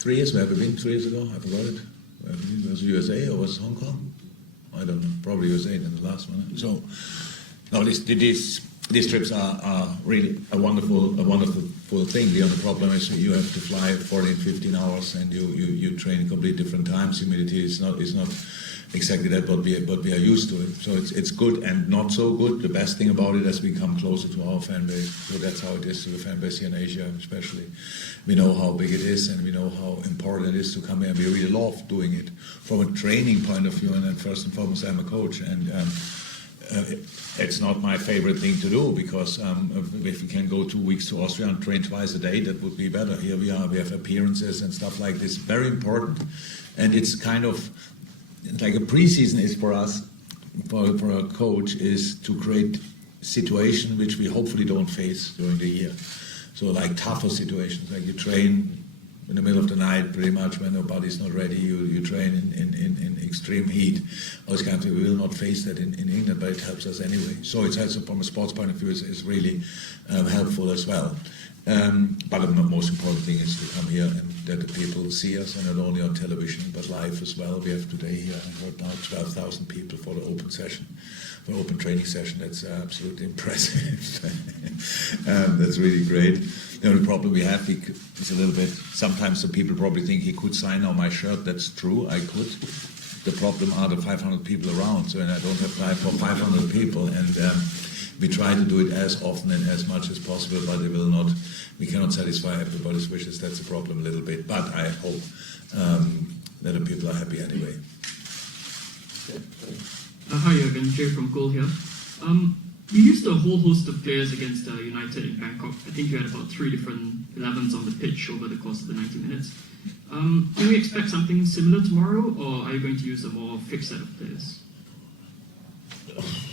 3 years, where have we been 3 years ago? I forgot it. Was it USA or was it Hong Kong? I don't know. Probably USA in the last one. So, no, these trips are really a wonderful thing. The only problem is you have to fly 14, 15 hours, and you train completely different times. Humidity is not exactly that what we are used to it. So it's good and not so good. The best thing about it is we come closer to our fan base. So that's how it is to the fan base here in Asia, especially. We know how big it is, and we know how important it is to come here. We really love doing it from a training point of view. And then first and foremost, I'm a coach, and it's not my favorite thing to do, because if we can go 2 weeks to Austria and train twice a day, that would be better. Here we have appearances and stuff like this. Very important, and it's kind of like a preseason is for us, for a coach, is to create situation which we hopefully don't face during the year. So like tougher situations, like you train in the middle of the night pretty much when nobody's not ready, you train in extreme heat. Those kind of things, we will not face that in England, but it helps us anyway. So it's also from a sports point of view is really helpful as well. But the most important thing is to come here and that the people see us, and not only on television but live as well. We have today here, I heard now, 12,000 people for the open session, for open training session. That's absolutely impressive. That's really great. The only problem we have is a little bit, sometimes the people probably think he could sign on my shirt. That's true, I could. The problem are the 500 people around, so and I don't have time for 500 people, and we try to do it as often and as much as possible, but we cannot satisfy everybody's wishes. That's a problem a little bit, but I hope that the people are happy anyway. Hi, Jurgen, Jay from Goal here. You used a whole host of players against United in Bangkok. I think you had about 3 different 11s on the pitch over the course of the 90 minutes. Can we expect something similar tomorrow, or are you going to use a more fixed set of players?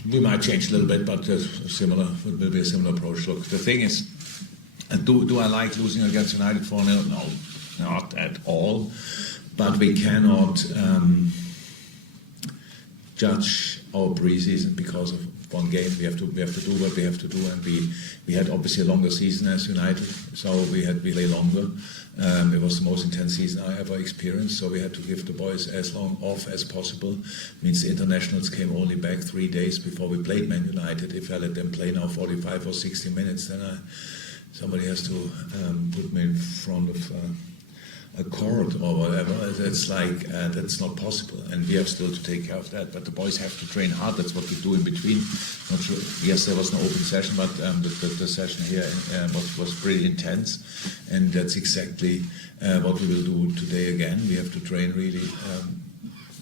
We might change a little bit, but it will be a similar approach. Look, the thing is, do I like losing against United 4-0? No, not at all. But we cannot judge our preseason because of one game. We have to do what we have to do, and we had obviously a longer season as United, so we lay longer. It was the most intense season I ever experienced, so we had to give the boys as long off as possible. Means the internationals came only back 3 days before we played Man United. If I let them play now 45 or 60 minutes, then somebody has to put me in front of a court or whatever. It's like that's not possible, and we have still to take care of that. But the boys have to train hard. That's what we do in between. Not sure. Yes, there was no open session, but the session here was pretty intense, and that's exactly what we will do today again. We have to train really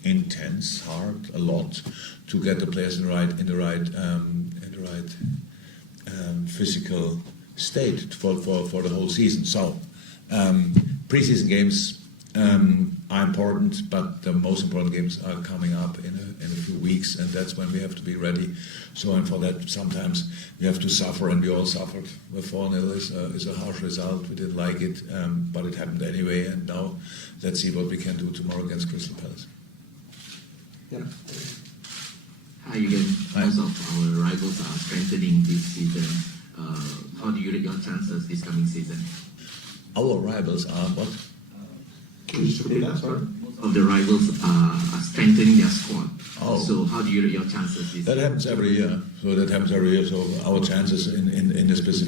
intense, hard, a lot, to get the players in the right physical state for the whole season. So. Preseason games are important, but the most important games are coming up in a few weeks, and that's when we have to be ready. So, and for that, sometimes we have to suffer, and we all suffered. The 4-0 is a harsh result. We didn't like it, but it happened anyway, and now let's see what we can do tomorrow against Crystal Palace. Yeah. Hi again. Most of our rivals are strengthening this season. How do you rate your chances this coming season? Our rivals are what? Can you just repeat that, sorry? Most of the rivals are strengthening their squad. Oh. So how do you rate your chances this That happens every year. So our chances in the specific